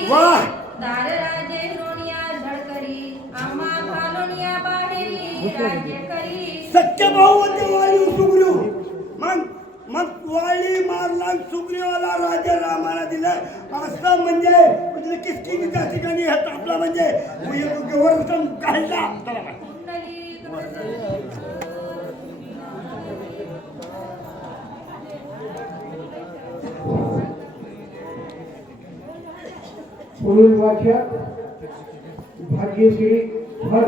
वारी वाह! दार राजे रोनिया झळकरी आम्हा घालूनिया बाहेरी राज्य करी. सत्य भाऊ होते वाली सुग्रीव. मग मग वाली मारला सुग्रीवाला राजा रामाला दिलं. असं म्हणजे म्हणजे किसकिनी त्या ठिकाणी हे आपला म्हणजे वर्षण काढला. पुढील वाचक भाग्यश्री भर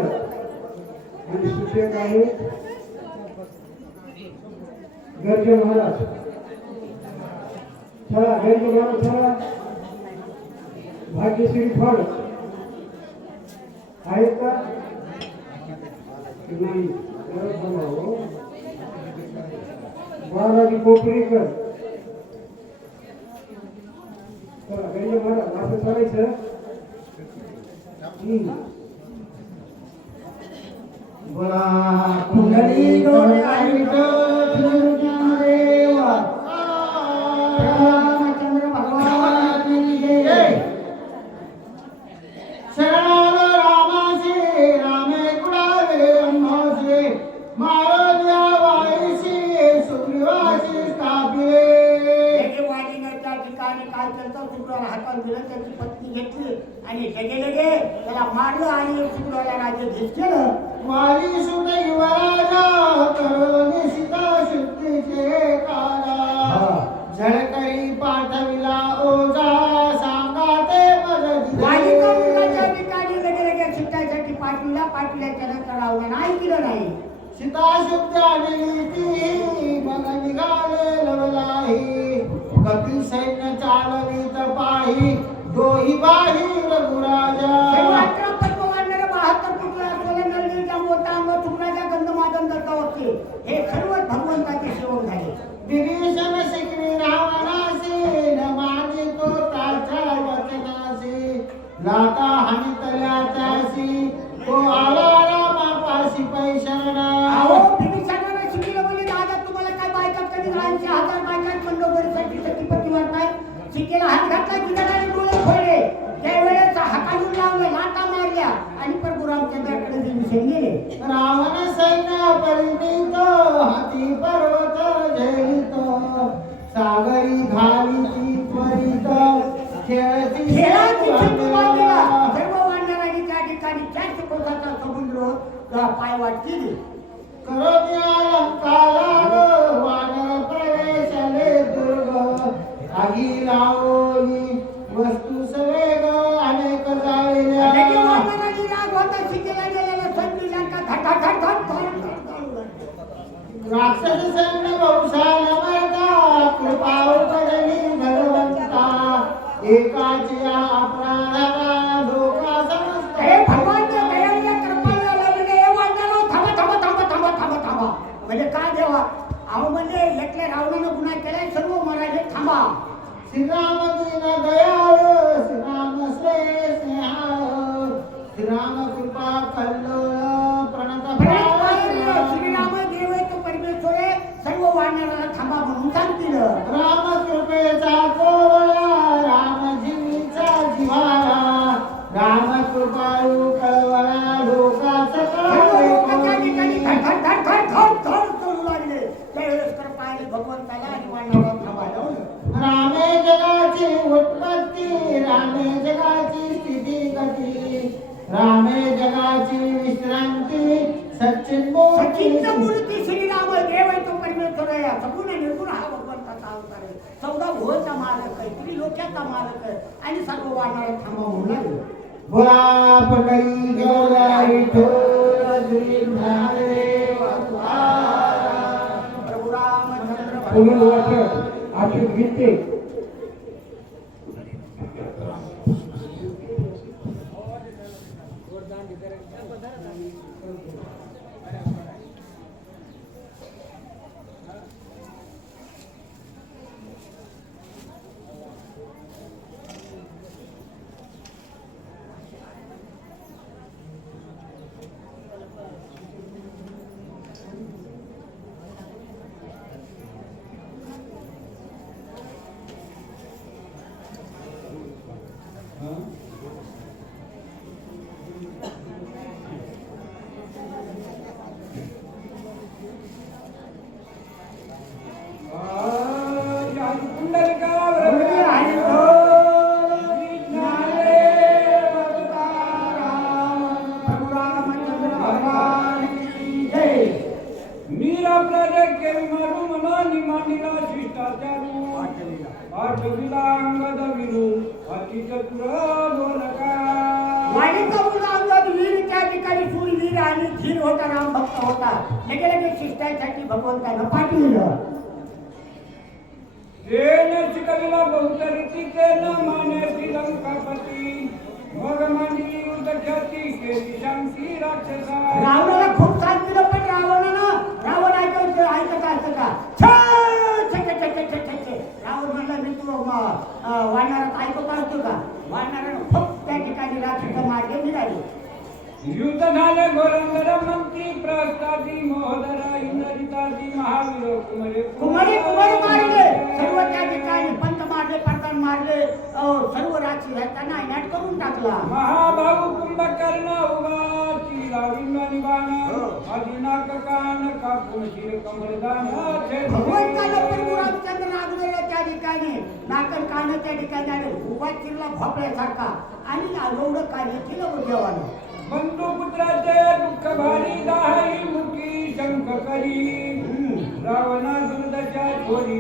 आणि सूचक आहे गर्ज महाराज. चला गर्ज महाराज चला. भाग्यश्री फळ आहेत का? नाही जरा बालाजी कोपरेकर. चला गंज महाराज असं चालायचं हम्म. बोला कुंडली देवा घेतली. आणि लगे लगे त्याला मारलं आणि शुक्रवाला राज्य घेत केलं वाली सुत युवराजा करोनी सीता शुद्धीचे काला. झळकरी पाठविला ओझा सांगा ते मदत मुलगा त्या ठिकाणी लगे लगे शिकायसाठी पाठविला पाठविला त्यानं करावलं नाही केलं नाही. सीता शुद्ध आणली गेले रावण सैन्य परिणित हाती पर्वत झेलित सागरी घालिती त्वरित. सर्व वाढणाऱ्यांनी त्या ठिकाणी चारशे कोसाचा समुद्र ला पायवाट केली. करोती अलंकाला वानर प्रवेशले दुर्ग. आगी लावली राक्षस बहुशाल मरता कृपा भगवंता. एकाची धोका समजता हे थांबा थांबा थांबा थांबा थांबा थांबा. म्हणजे काय देवा? अहो म्हणजे यातल्या रावणानं गुन्हा केलाय सर्व मराठे थांबा. श्रीराम दीन दयाळ श्रीराम स्नेहाळ श्रीराम कृपा कल्लोळ प्रणत प्रणत श्रीराम देव आहे तो परमेश्वर आहे सर्व वाढणाऱ्याला थांबा म्हणून सांगतील. राम कृपेचा कोवळा रामजीचा जिवाळा राम कृपाळू कळवळा लोकाचा करू लागले त्यावेळेस पाहिले भगवंताला आणि रामे जगाची उत्पत्ती रामे जगाची स्थिती गती रामे जगाची विश्रांती सचिन सचिन मूर्ती श्रीराम देव तो परमेश्वर आहे सगुण आहे, निर्गुण हा भगवंताचा अवतार आहे चौदा भुवनचा मालक आहे त्रिलोक्याचा मालक आहे आणि सर्व वाढणारा थांबा म्हणून लागले बोला गौरा. प्रभू रामचंद्र लगेलगे शिष्टासाठी भगवंतानं पाठविलं. जेन शिकविला बहुतरीती तेन माने श्रीलंकापती भोग मांडली उदख्याती केली शांती राक्षसा. रावणाला खूप छान दिलं पण रावणानं रावण ऐकत ऐकत असतं का? रावण म्हणला मी तू वाढणारा ऐकत असतो का? वाढणारा युद्ध झाले घोरंदर मंत्री प्रस्तादी महोदर इंद्रजितादी महावीर कुमरे कुमारी कुमारी मारले सर्व त्या ठिकाणी पंत मारले प्रधान मारले सर्व आहेत त्यांना नाट करून टाकला. महाभाऊ कुंभकर्ण उभा कापून शिर कमलदान प्रभू रामचंद्र नागवेला त्या ठिकाणी नाकन कान त्या ठिकाणी उभा चिरला भोपळ्यासारखा. आणि एवढं कार्य केलं देवानं बंधू पुत्राचे दुःख भारी दाही मुखी शंख करी. रावणा दुर्दशा थोडी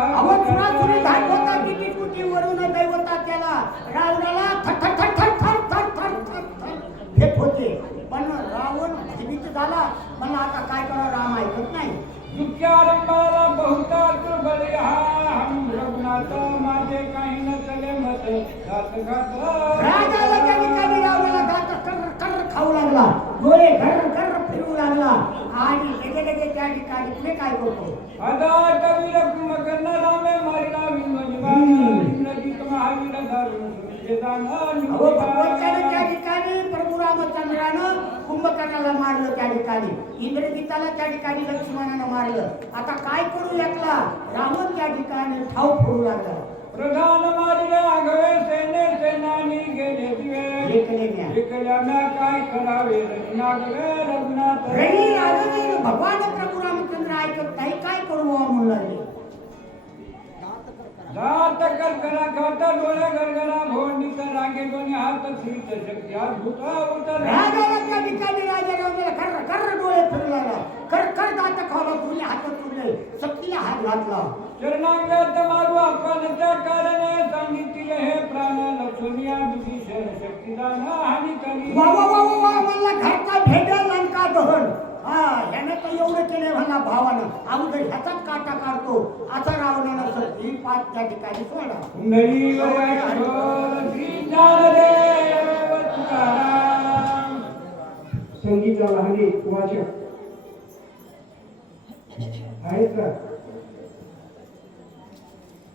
अहो चुराचुरी धाक होता किती कुटी वरून दैवता त्याला. रावणाला थर थर थर थर थर थर थर थर थर भेट होते. पण रावण भयभीत झाला. मला आता काय करा राम ऐकत नाही. दुःख्यारंभाला बहुता दुर्बल हा. हम रघुनाथ माझे काही न चले मत. घात घात रावणाला गात कर कर खाऊ लागला. डोळे घर घर फिरू लागला. आणि लगे लगे त्या ठिकाणी पुढे काय करतो? भगवंतानं त्या ठिकाणी प्रभू रामचंद्रानं कुंभकर्णाला मारलं त्या ठिकाणी. इंद्रजिताला त्या ठिकाणी लक्ष्मणानं मारलं. आता काय करू यातला? रावण त्या ठिकाणी ठाव फोडू लागला. प्रधान मारिले आघवे सेने सेनानी गेले दिवे लेखलेल्या. विकल्या म्या काय करावे रघुनाथवे रघुनाथ रणी राजने भगवान प्रभू रामचंद्र ऐकत नाही काय करू म्हणू लागले दात कर करा खाता डोळे गरगरा भोंडी तर रागे दोन्ही हात श्रीत शक्ती अद्भुत उतर राजाला त्या ठिकाणी राजा रावणाला कर कर डोळे फिरू कर दात खाला दोन्ही हात तुटले शक्तीला हात घातला. चरणांगत मारू आपण त्या कारणे सांगितले हे प्राण लक्ष्मिया विभीषण शक्तिदान हानी करी. वा वा वा वा मला घरचा भेटला लंका दहन. हा ह्यानं तर एवढं केलं म्हणा भावानं. अगोदर ह्याचाच काटा काढतो असा रावणानं सगळी पाच त्या ठिकाणी सोडा. कुंडलीवर कठोर श्री आहे का?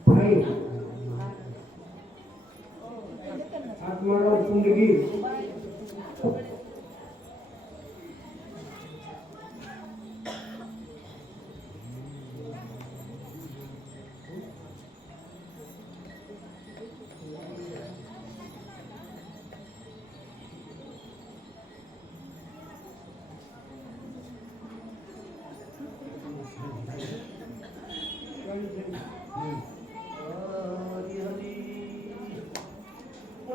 नाही आत्माराव कुंडगी.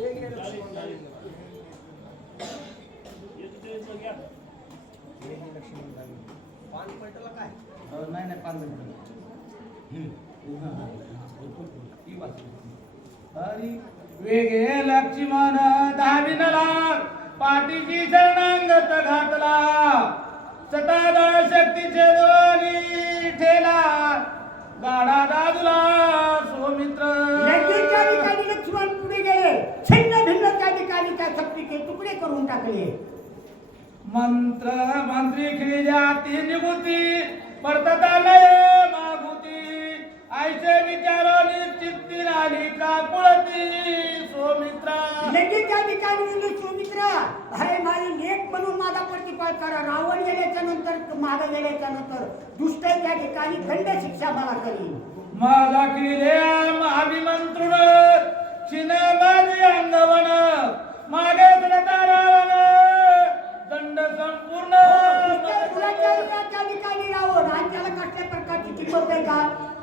एकच लाईन वेगे लक्ष्मण दहावीनला पाठीची शरणांगत घातला सतादळ शक्तीचे दोन्ही ठेला गाडा दादुला सोमित्र. लगेच त्या ठिकाणी लक्ष्मण पुढे गेले छिन्न भिन्न त्या ठिकाणी त्या शक्तीचे तुकडे करून टाकले. मंत्र मंत्री खिळ्या ती निगुती परततालय मागुती. आईचे विचार निश्चित्ती राणी काकुळती सोमित्रा. लगेच त्या ठिकाणी सुमित्रा अरे माझी लेख म्हणून नंतर करा रावण गेल्याच्यानंतर माग गेल्याच्यानंतर दुष्ट त्या ठिकाणी खंड शिक्षा मला करी माझा केले महाभिमंत्रुण चिनाबाजी अंगवण मागे रावण दंड संपूर्ण हो, त्या ठिकाणी रावण आणि त्याला कसल्या प्रकारची किंमत आहे का?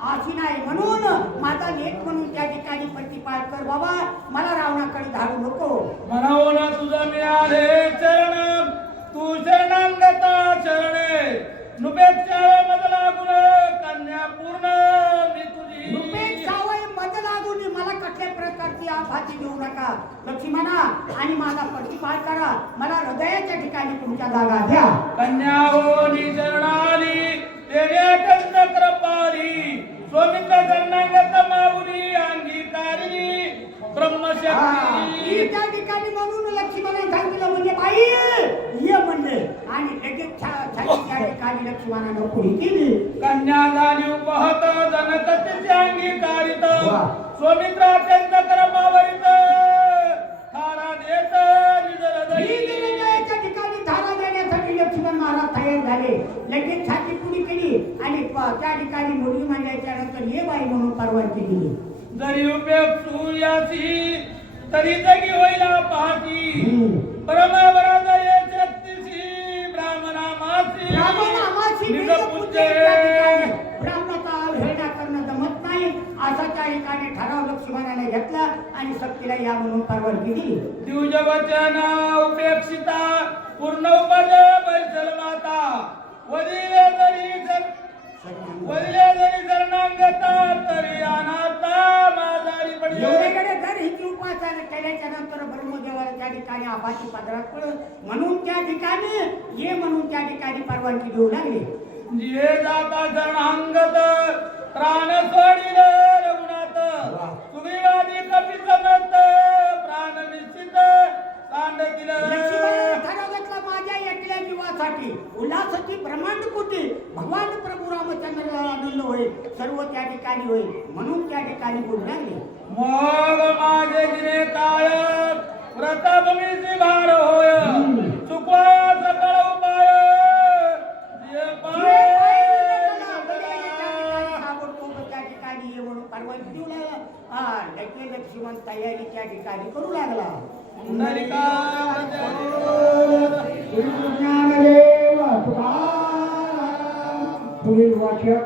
अशी नाही म्हणून माझा लेख म्हणून त्या ठिकाणी प्रतिपाल कर बाबा मला रावणाकडे धाडू नको. म्हणून तुझा मिळाले चरण. तू शरणांगता शरणे नुपेक्षा मद लागून कन्या पूर्ण मी तुझी. जावई मज लागून मला कुठल्या प्रकारची आफाती देऊ नका? लक्ष्मणा आणि माझा प्रतिपाद करा. मला हृदयाच्या ठिकाणी तुमच्या जागा द्या. कन्या होनी शरणाली तेने कंद कृपाली स्वामित्र शरणांगत माऊली अंगीकारिणी हा, ब्रह्मशक्ती. ही त्या ठिकाणी म्हणून लक्ष्मणाने सांगितलं म्हणजे बाई आणि लगेच त्या ठिकाणी लक्ष्मणानं पुढे केली. कन्या झाली उपहत जनक तिचे अंगीकारित. स्वामित्र अत्यंत क्रमावरित. देत निजल. निर्णयाच्या ठिकाणी धारा देण्यासाठी लक्ष्मण महाराज तयार झाले. लगेच छाती पुढे केली आणि त्या ठिकाणी मुलगी मांडल्याच्या नंतर ये बाई म्हणून परवानगी दिली. जरी उपयोग सूर्याची तरी जगी होईला पहाटी हम्म. परमावराज त्या ठिकाणी ब्राह्मणाचा अवहेलना करणं जमत नाही. असा त्या ठिकाणी ठराव लक्ष्मणाने घेतला आणि सक्तीला या म्हणून परवानगी दिली. दिवज वचन उपेक्षिता पूर्ण उपज बैसल माता. जरी जर वदिले जरी शरणांगता तरी अनाथा माझारी पडले. एवढ्याकडे जर हिची उपासना केल्याच्यानंतर ब्रह्मदेवाला त्या ठिकाणी आभाची पदरात पडत म्हणून त्या ठिकाणी ये म्हणून त्या ठिकाणी परवानगी देऊ लागले. जिहे जाता शरणांगत प्राण सोडिल रघुनाथ. सुग्रीवादी कपी समर्थ प्राण निश्चित. लक्ष्मणाने ठराव घेतला माझ्या एकल्या जीवासाठी. उल्हासाची ब्रह्मांड कोटी भगवान प्रभू रामचंद्राला आनंद होईल. सर्व त्या ठिकाणी होईल. म्हणून त्या ठिकाणी बोलू लागले मग माझे जिने काय व्रतभूमीची भार होय चुकवाया सकळ उपाय. लगे लक्ष्मण तयारी त्या ठिकाणी करू लागला. पुढील वाचक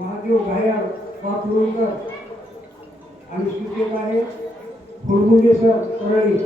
महादेव भायर वापरूनकर आणि सूचक आहे फुलमुंडे सर परळी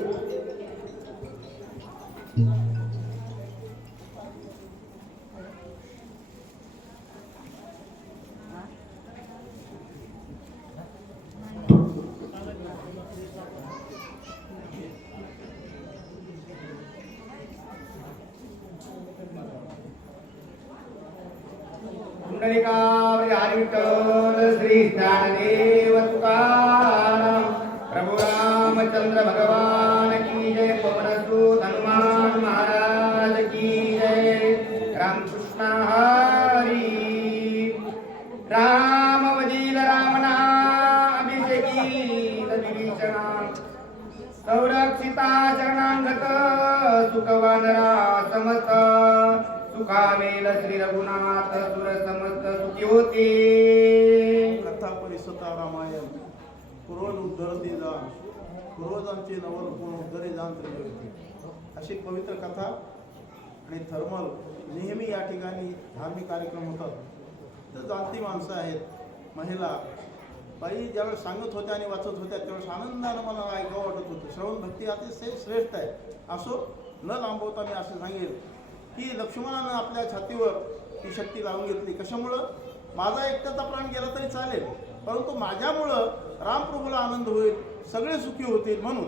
भगवान की जय पवनसुत हनुमान महाराज की जय। रामकृष्ण हरी। रामवदील रामना अभिषेकी विभीषणा संरक्षिता शरणांगत सुखवानरा समस्त। सुखावेल श्री रघुनाथ सुर समस्त सुखी होते कथा परिसता रामायण पूर्वज उद्धर जा पूर्वजांचे नवल कोण उद्धरे जाण होते. अशी पवित्र कथा आणि थर्मल नेहमी या ठिकाणी धार्मिक कार्यक्रम होतात. तर जाणती माणसं आहेत महिला बाई ज्यावेळेस सांगत होत्या आणि वाचत होत्या त्यावेळेस आनंदानं मला ऐकावं वाटत होतं. श्रवण भक्ती अतिशय श्रेष्ठ आहे. असो न लांबवता मी असं सांगेल की लक्ष्मणानं आपल्या छातीवर ती शक्ती लावून घेतली. कशामुळं? माझा एकट्याचा प्राण गेला तरी चालेल परंतु माझ्यामुळं रामप्रभूला आनंद होईल. सगळे सुखी होतील म्हणून.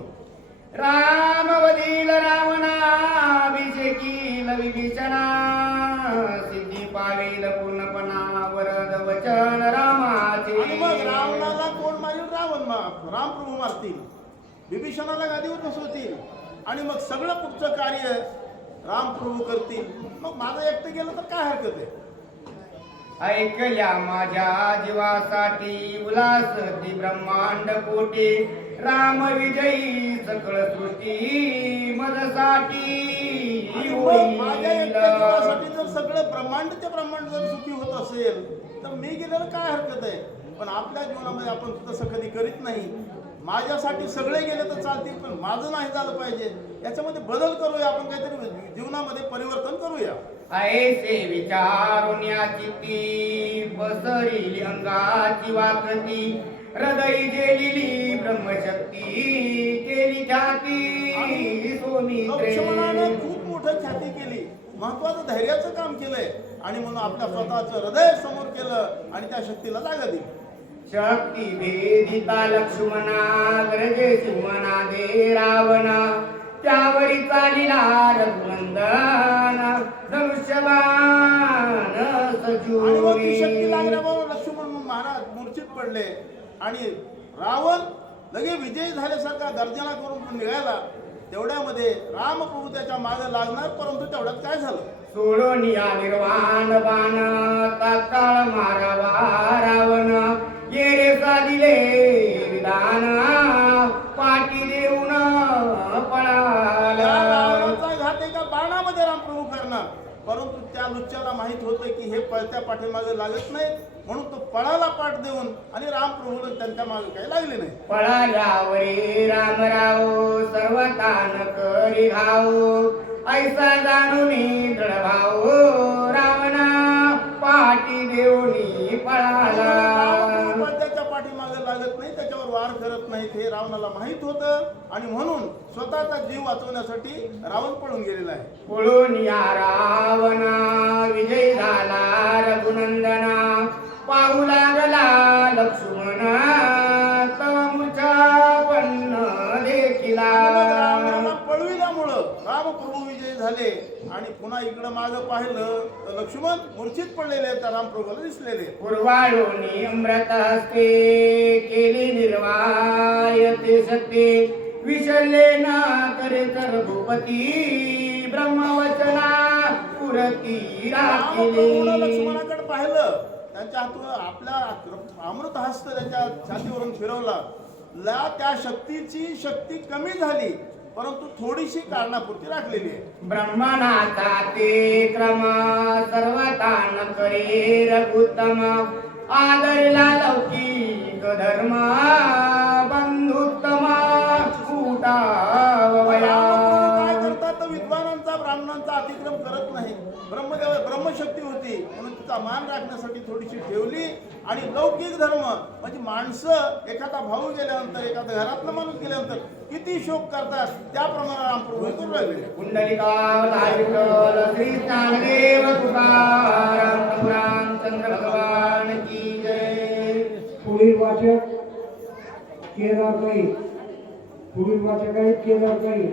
रामवदील रावणा अभिषेकील विभीषणा सिद्धी पावेल पूर्णपणा वरद वचन रामाचे. आणि मग रावणाला कोण मारील? रावण मा रामप्रभू मारतील. विभीषणाला गादीवर बसवतील. आणि मग सगळं पुढचं कार्य रामप्रभू करतील. मग माझं एकटं गेलं तर काय हरकत आहे? ऐकल्या माझ्या जीवासाठी उल्हास ती ब्रह्मांड कोटी. राम विजयी सकळ सृष्टी माझ्या एकट्या जीवासाठी जर सगळं ब्रह्मांड ते ब्रह्मांड जर सुखी होत असेल तर मी गेलेलं काय हरकत आहे? पण आपल्या जीवनामध्ये आपण तसं कधी करीत नाही. माझ्यासाठी सगळे गेले तर चालतील पण माझं नाही झालं पाहिजे. याच्यामध्ये बदल करूया आपण काहीतरी जीवनामध्ये परिवर्तन करूया. ऐसे विचारून या चित्ती पसरिली अंगाची वाकृती. हृदय जेलिली ब्रह्मशक्ती केली ख्याती सोनी लक्ष्मणाने खूप मोठं ख्याती केली. महत्वाचं धैर्याचं काम केलंय. आणि म्हणून आपल्या स्वतःचं हृदय समोर केलं आणि त्या शक्तीला जागा दिली. शक्ती भेदिता लक्ष्मणा गरजे सिंहना दे रावणा. त्यावरी चालिला रघुनंदन धनुष्यबाण ती शक्ती लागल्याबरोबर लक्ष्मण महाराज मूर्छित पडले. आणि रावण लगे विजयी झाल्यासारखा गर्जना करून तो निघाला तेवढ्यामध्ये रामप्रभू त्याच्यामागे लागणार परंतु तेवढ्यात काय झालं? सोडून या निर्वाण बाण तात्काळ मारावा. माहीत होतं की हे पळत्या पाठीमागे लागत नाही म्हणून तो पळाला पाठ देऊन आणि रामप्रभूला त्यांच्या मागे काही लागले नाही. पळाल्यावरी रामराव सर्वतान करी घाव ऐसा जाणून भाऊ रावणा पाठी देऊनी पळाला. करत नाही त्याच्यावर वार करत नाहीत हे रावणाला माहीत होतं. आणि म्हणून स्वतःचा जीव वाचवण्यासाठी रावण पळून गेलेला आहे. पळून या रावणा विजय झाला रघुनंदना. पाहू लागला लक्ष्मणा. झाले आणि पुन्हा इकडं मागं पाहिलं तर लक्ष्मण मूर्छित पडलेले आहेत रामप्रभूला दिसलेले पूर्वाळोनी अमृत हस्ते केली निर्वाय ते सत्ते विशल्ये न करे तर भूपती ब्रह्मवचना पुरती लक्ष्मणाकडे पाहिलं. त्यांच्या हातून आपल्या अमृत हस्त त्याच्या छातीवरून फिरवला. ला त्या शक्तीची शक्ती कमी झाली. परंतु थोडीशी कारणापुरती राखलेली आहे. ब्रह्मणाचा ते क्रम सर्वतान करे रघुत्तम. आदरला लौकिक धर्म बंधुत्तम वया. ब्राह्मणांचा अतिक्रम करत नाही. ब्रह्मदेव ब्रह्मशक्ती होती. म्हणून तिचा मान राखण्यासाठी थोडीशी ठेवली आणि लौकिक धर्म म्हणजे माणसं एखादा भाऊ गेल्यानंतर एखादा घरातला माणूस गेल्यानंतर किती शोक करतात त्याप्रमाणे रामप्रभू करू लागले पुढील वाचक केदार काही पुढील वाचक आहेत केदार काही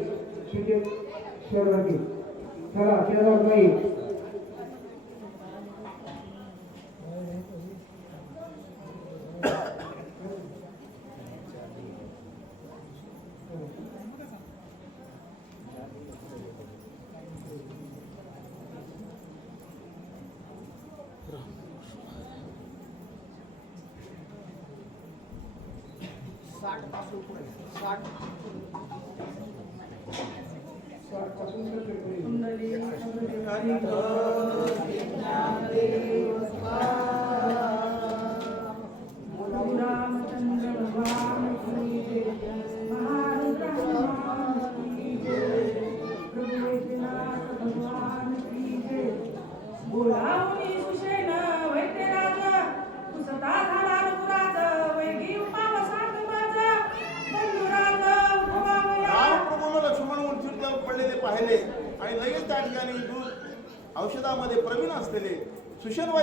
सुचित स्वराटी चला केदार काही साठ पासून सत्तर पर्यंत. रामचंद्र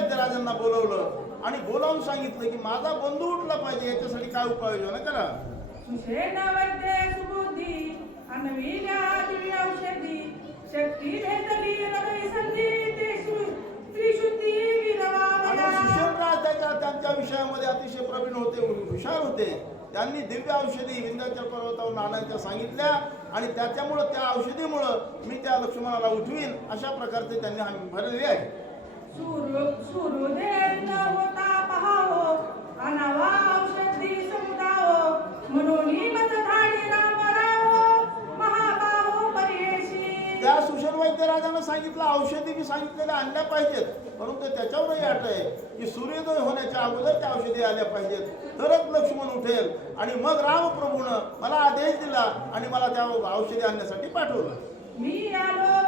वैद्यराजांना बोलवलं आणि बोलावून सांगितलं की माझा बंधू उठला पाहिजे याच्यासाठी काय उपाययोजना करा. आणि विरवावया सुशेनराज त्याच्या विषयामध्ये अतिशय प्रवीण होते हुशार होते. त्यांनी दिव्य औषधी विंध्याच्या पर्वतावरून आणायच्या सांगितल्या आणि त्याच्यामुळं त्या औषधीमुळं मी त्या लक्ष्मणाला उठवीन अशा प्रकारचे त्यांनी हमी भरलेली आहे. सूर्य त्या वैद्यराजानं सांगितलं औषधी मी सांगितलेल्या आणल्या पाहिजेत. परंतु त्याच्यावरही अट आहे की सूर्योदय होण्याच्या अगोदर त्या औषधी आल्या पाहिजेत. तरच लक्ष्मण उठेल. आणि मग रामप्रभूनं मला आदेश दिला आणि मला त्या औषधी आणण्यासाठी पाठवलं. मी आलो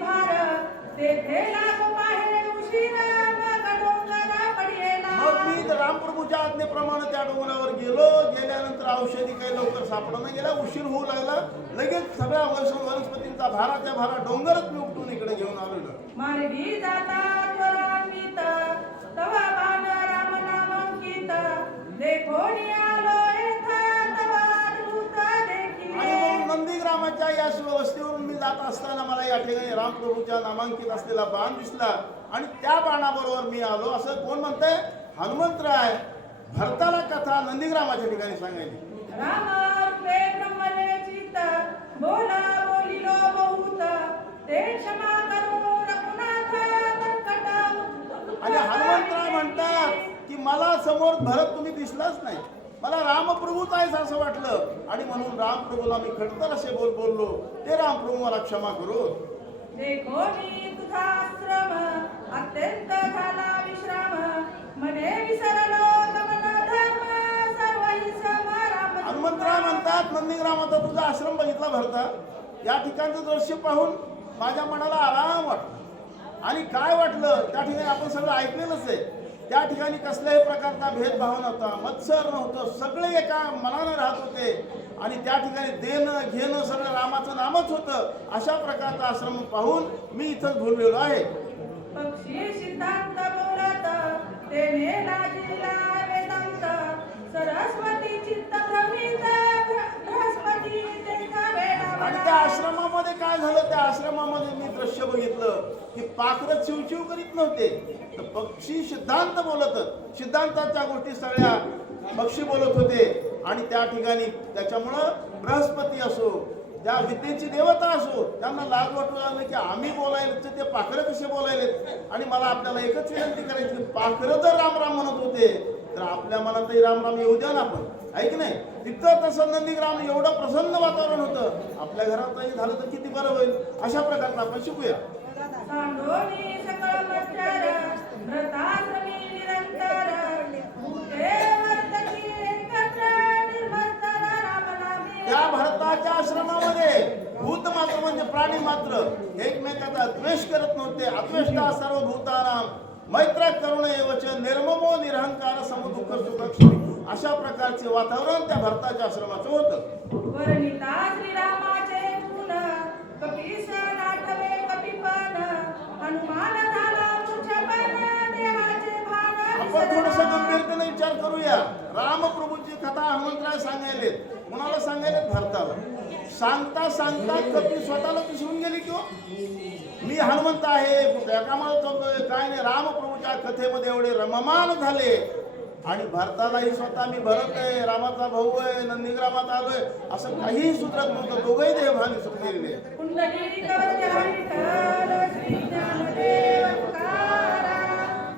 वेगवत्तर लोळते औषधी भार तेथे लागो बाहेर उशीर मग डोंगर पडिएला मग मी त्या रामप्रभूच्या आज्ञेप्रमाणे त्या डोंगरावर गेलो. गेल्यानंतर औषधी काही लवकर सापडणं गेला. उशीर होऊ लागला. लगेच सगळ्या वैष्णव वनस्पतींचा भाराच्या भारा डोंगरच मी उपटून इकडे घेऊन आलेलो मार्गी जाता त्वरान्वित. तव बाण राम नामांकित. आलो येथ तव आणि नंदीग्रामाच्या या वस्तीवरून जात असताना मला या ठिकाणी रामप्रभूच्या नामांकित असलेला बाण दिसला. आणि त्या बाणाबरोबर मी आलो. असं कोण म्हणतंय? हनुमंतराय भरताला कथा नंदीग्रामाच्या ठिकाणी सांगायची. आणि हनुमंतराय म्हणतात की मला समोर भरत तुम्ही दिसलाच नाही. मला रामप्रभूच आहेस असं वाटलं. आणि म्हणून रामप्रभूला मी खडतर असे बोल बोललो. ते रामप्रभू मला क्षमा करू. देखो मी तुझा आश्रम? अत्यंत झाला विश्राम. मने विसरलो म्हणतात नंदीग्रामाचा तुझा आश्रम बघितला भरता या ठिकाणचं दृश्य पाहून माझ्या मनाला आराम वाटला. आणि काय वाटलं त्या ठिकाणी आपण सगळं ऐकलेलंच आहे. त्या ठिकाणी कसल्याही प्रकारचा भेदभाव नव्हता. मत्सर नव्हतं. सगळे एका मनाने राहत होते. आणि त्या ठिकाणी देणं घेणं सगळं रामाचं नामच होतं. अशा प्रकारचा आश्रम पाहून मी इथं भुललेलो आहे. आणि त्या आश्रमामध्ये काय झालं? त्या आश्रमामध्ये मी दृश्य बघितलं की पाखरं चिवचिव करीत नव्हते. तर पक्षी सिद्धांत बोलत सिद्धांताच्या गोष्टी सगळ्या पक्षी बोलत होते. आणि त्या ठिकाणी त्याच्यामुळं बृहस्पती असो ज्या विद्येची देवता असो त्यांना लाज वाटू लागलं की आम्ही बोलायचं ते पाखरं कसे बोलायले? आणि मला आपल्याला एकच विनंती करायची पाखरं जर राम राम म्हणत होते तर आपल्या मनातही राम राम येऊ द्या ना आपण. ऐक नाही? तिथं तसं नंदीग्राम एवढं प्रसन्न वातावरण होतं. आपल्या घरातही झालं तर किती बरं होईल? अशा प्रकारचं आपण शिकूया. त्या भरताच्या आश्रमामध्ये भूत मात्र म्हणजे प्राणी मात्र. एकमेकाचा द्वेष करत नव्हते. अद्वेष्टा सर्व भूतानाम मैत्र करुण एवच निर्ममो निरहंकार समदुःख सुखक्षमी अशा प्रकारचे वातावरण त्या भरताच्या आश्रमाचं होतं. आपण थोडस गंभीरतेने विचार करूया. रामप्रभूची कथा हनुमंतराय सांगायले कुणाला सांगायले भरताला. सांगता सांगता कपी स्वतःला पिसवून गेली किंवा मी हनुमंत आहे कामाला चाललोय काय नाही. रामप्रभूच्या कथेमध्ये एवढे रममान झाले. आणि भरतालाही स्वतः मी भरत आहे रामाचा भाऊ आहे नंदीग्रामात आलोय. असं काहीही सुधरत नव्हतं. दोघंही देहभानी सुटलेले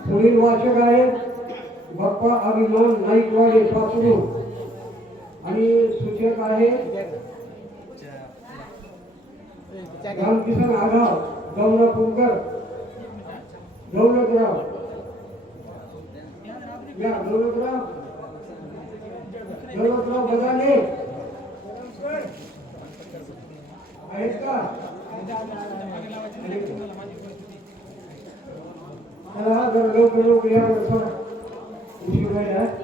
पुढील वाचक आहेत बाप्पा अभिमान नाईकवाडे पाचरू आणि सूचक आहे रामकिसन आढाव गौरवपूरकर दौलतराव या दौलतराव दौलतराव बदाने आहेत का? जर लवकर लवकर या बरं, चला. उशीर व्हायला आहे.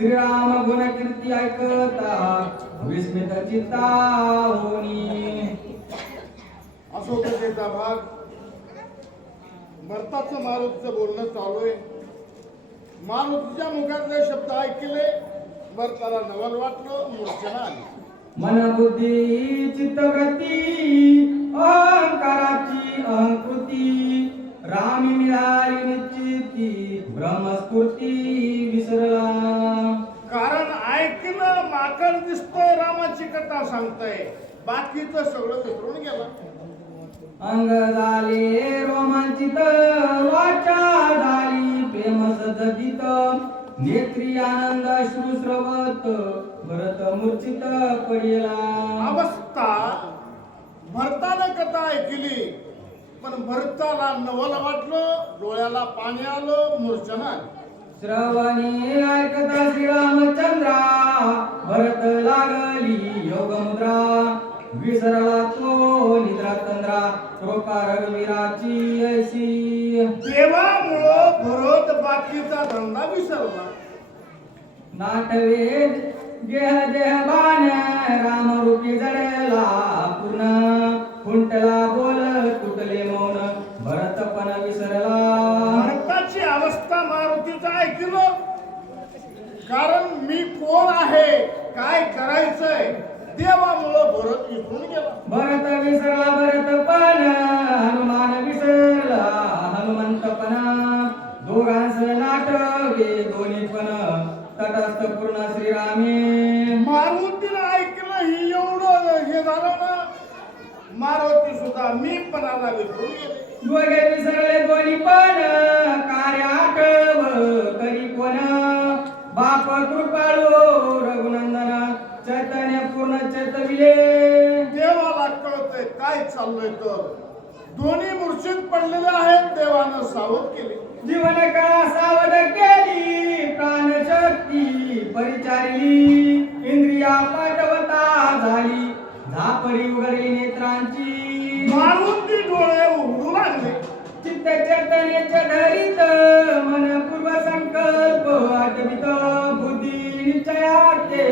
श्रीराम गुण कीर्ती ऐकता विस्मित चित्ता होनी असो त्याचा भाग. भरताचं मारुतीचं बोलणं चालू आहे. मारुतीच्या मुखातले शब्द ऐकले भरताला नवल वाटलं मूर्छना आली. मन बुद्धी चित्तवृत्ती अहंकाराची अहंकृती. रामी मिळाली निश्चिती ब्रह्मस्फूर्ती विसरला. कारण ऐकलं माकड दिसतोय रामाची कथा सांगताय. बाकीचं सगळं विसरून गेला. अंग झाले रोमांचित वाचा झाली प्रेम सदगीत नेत्री आनंद श्रुश्रवत भरत मूर्छित पडिला. अवस्था भरतानं कथा ऐकली. पण भरताला नवल वाटलं डोळ्याला पाणी आलं मूर्छना आली. श्रवणी ऐकता श्रीरामचंद्रा भरत लागली योग मुद्रा विसरला तो निद्रा तंद्रा कृपा रघुवीराची ऐशी. देवामुळं भरत बाकीचा धंदा विसरला. नाटवे गेह देह बाण राम रूपी जडला पूर्ण. कुंटला बोल तुटले मौन. भरत पण विसरला. भरताची अवस्था मारुतीचं ऐकलं कारण मी कोण आहे? काय करायचंय? देवामुळं भरत विसरून गेला. भरत विसरला भरत पण. हनुमान विसरला. हनुमंत दोघे विसरले दोन्ही पण. कार्य आठव करी कोण? बाप कृपाळू रघुनंदन. चैतन्य पूर्ण चैतविले. देवाला कळतंय काय चाललंय तर. दोन्ही मूर्छित पडलेले आहेत देवानं सावध केले. जीवन कळा सावध केली? प्राणशक्ती परिचारली. इंद्रिया पाठवता झाली. झापडी उघडली नेत्रांची. मारून ती डोळे उघडू लागले. चित्ताच्या तण्याच्या धरीत मनपूर्व संकल्प आटवित बुद्धी निश्चयाचे